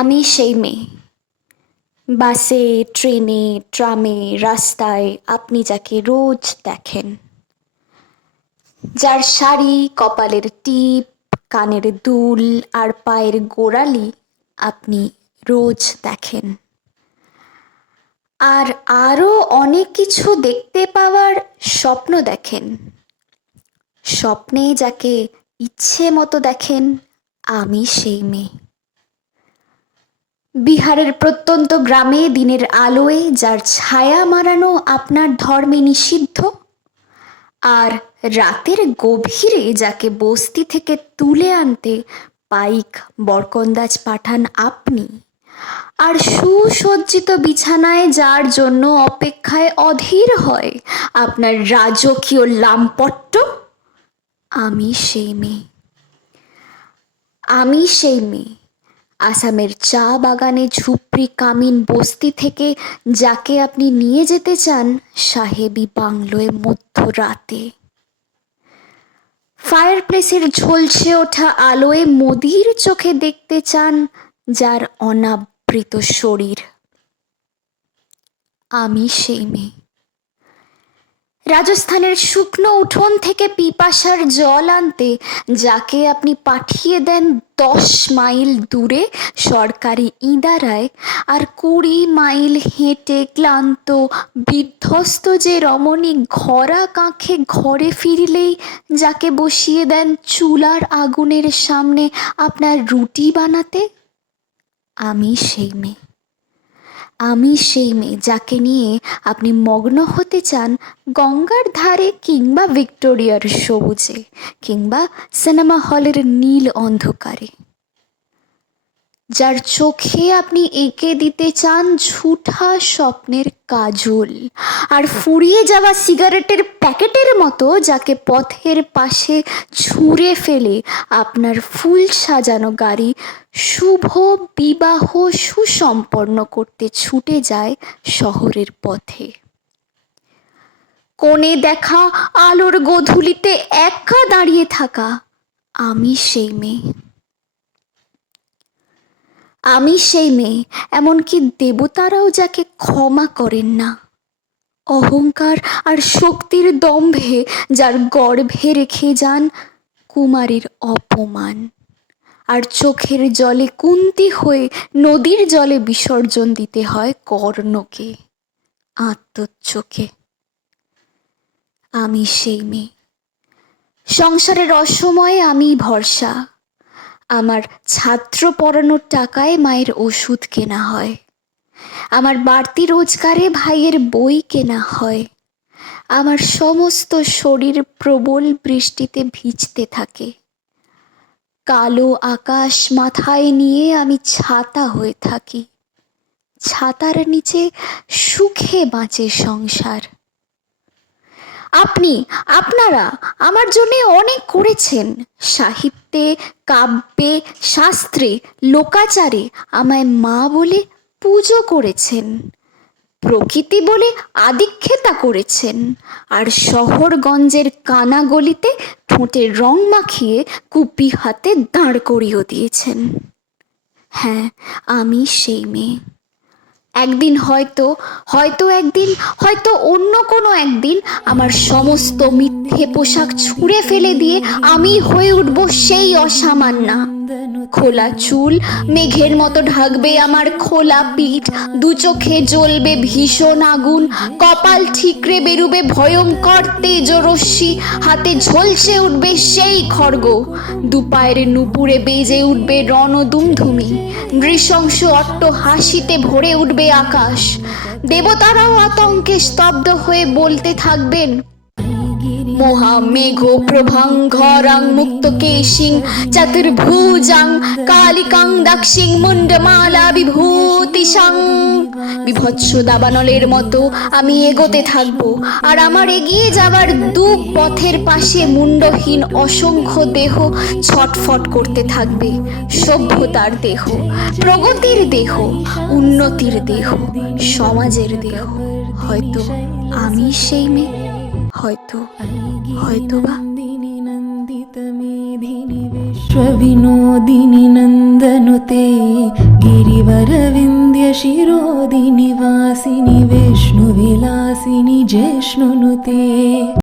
আমি সেই মেয়ে। বাসে, ট্রেনে, ট্রামে, রাস্তায় আপনি যাকে রোজ দেখেন, যার শাড়ি, কপালের টিপ, কানের দুল আর পায়ের গোড়ালি আপনি রোজ দেখেন। আর আরও অনেক কিছু দেখতে পাওয়ার স্বপ্ন দেখেন। স্বপ্নে যাকে ইচ্ছে মতো দেখেন, আমি সেই মেয়ে। বিহারের প্রত্যন্ত গ্রামে দিনের আলোয় যার ছায়া মারানো আপনার ধর্মে নিষিদ্ধ, আর রাতের গভীরে যাকে বস্তি থেকে তুলে আনতে পাইক বরকন্দাজ পাঠান আপনি, আর সুসজ্জিত বিছানায় যার জন্য অপেক্ষায় অধীর হয় আপনার রাজকীয় লামপট্ট, আমি সেই মেয়ে। আমি সেই মেয়ে আসামের চা বাগানে ঝুপড়ি কামিন বস্তি থেকে যাকে আপনি নিয়ে যেতে চান সাহেবি বাংলোয় মধ্যরাতে। ফায়ারপ্লেসের ঝলসে ওঠা আলোয় মোদির চোখে দেখতে চান যার অনাবৃত শরীর, আমি সেই মেয়ে। রাজস্থানের শুকনো উঠোন থেকে পিপাসার জল আনতে যাকে আপনি পাঠিয়ে দেন 10 মাইল দূরে সরকারি ইদারায়, আর 20 মাইল হেঁটে ক্লান্ত বিধ্বস্ত যে রমণী ঘরা কাঁখে ঘরে ফিরলেই যাকে বসিয়ে দেন চুলার আগুনের সামনে আপনার রুটি বানাতে, আমি সেই মেয়ে। আমি সেই মেয়ে যাকে নিয়ে আপনি মগ্ন হতে চান গঙ্গার ধারে কিংবা ভিক্টোরিয়ার সবুজে কিংবা সিনেমা হলের নীল অন্ধকারে, যার চোখে আপনি এঁকে দিতে চান ঝুঠা স্বপ্নের কাজল, আর ফুরিয়ে যাওয়া সিগারেটের প্যাকেটের মতো যাকে পথের পাশে ছুঁড়ে ফেলে আপনার ফুল সাজানো গাড়ি শুভ বিবাহ সুসম্পন্ন করতে ছুটে যায় শহরের পথে। কোণে দেখা আলোর গোধূলিতে একা দাঁড়িয়ে থাকা আমি সেই মেয়ে। আমি সেই মেয়ে এমনকি দেবতারাও যাকে ক্ষমা করেন না, অহংকার আর শক্তির দম্ভে যার গর্ভে রেখে যান কুমারীর অপমান, আর চোখের জলে কুন্তি হয়ে নদীর জলে বিসর্জন দিতে হয় কর্ণকে আত্মচোখে। আমি সেই মেয়ে। সংসারের অসময়ে আমি ভরসা। আমার ছাত্র পড়ানোর টাকায় মায়ের ওষুধ কেনা হয়, আমার বাড়তি রোজগারে ভাইয়ের বই কেনা হয়, আমার সমস্ত শরীর প্রবল বৃষ্টিতে ভিজতে থাকে। কালো আকাশ মাথায় নিয়ে আমি ছাতা হয়ে থাকি, ছাতার নিচে সুখে বাঁচে সংসার। আপনারা আমার জন্য অনেক করেছেন, সাহিত্যে, কাব্যে, শাস্ত্রে, লোকাচারে আমায় মা বলে পুজো করেছেন, প্রকৃতি বলে আদিক্ষেতা করেছেন, আর শহরগঞ্জের কানাগলিতে ঠোঁটে রং মাখিয়ে কুপি হাতে দাঁড় করিয়ে দিয়েছেন। হ্যাঁ, আমি সেই মেয়ে। একদিন হয়তো অন্য কোনো একদিন আমার সমস্ত মিথ্যে পোশাক ছুঁড়ে ফেলে দিয়ে আমি হয়ে উঠব সেই অসামান্যা। খোলা চুল মেঘের মতো ঢাকবে আমার খোলা পিঠ, দু চোখে জ্বলবে ভীষণ আগুন, কপাল ঠিকরে বেরুবে ভয়ঙ্কর তেজরশ্মি, হাতে ঝলসে উঠবে সেই খড়গ, দুপায়ের নুপুরে বেজে উঠবে রণদুমধুমি, নৃশংস অট্ট হাসিতে ভরে উঠবে আকাশ। দেবতারাও আতঙ্কে স্তব্ধ হয়ে বলতে থাকবেন, মহামেঘ প্রভাঙ্ঘরাং মুক্তকেশিং চতুর্ভুজাং কালিকাং দাক্ষিং মুন্ডমালা বিভূতিশাং। বিভৎস দাবানলের মতো আমি এগোতে থাকবো, আর আমার এগিয়ে যাবার দু পথের পাশে মুন্ডহীন অসংখ্য দেহ ছটফট করতে থাকবে। সভ্যতার দেহ, প্রগতির দেহ, উন্নতির দেহ, সমাজের দেহ। হয়তো আমি সেই মেয়ে, হয়তোবা। मेधिनि विश्वविनोदिनि नन्दनुते गिरिवरविन्द्यशिरोदिनि वासिनि विष्णुविलासिनि जिष्णुनुते।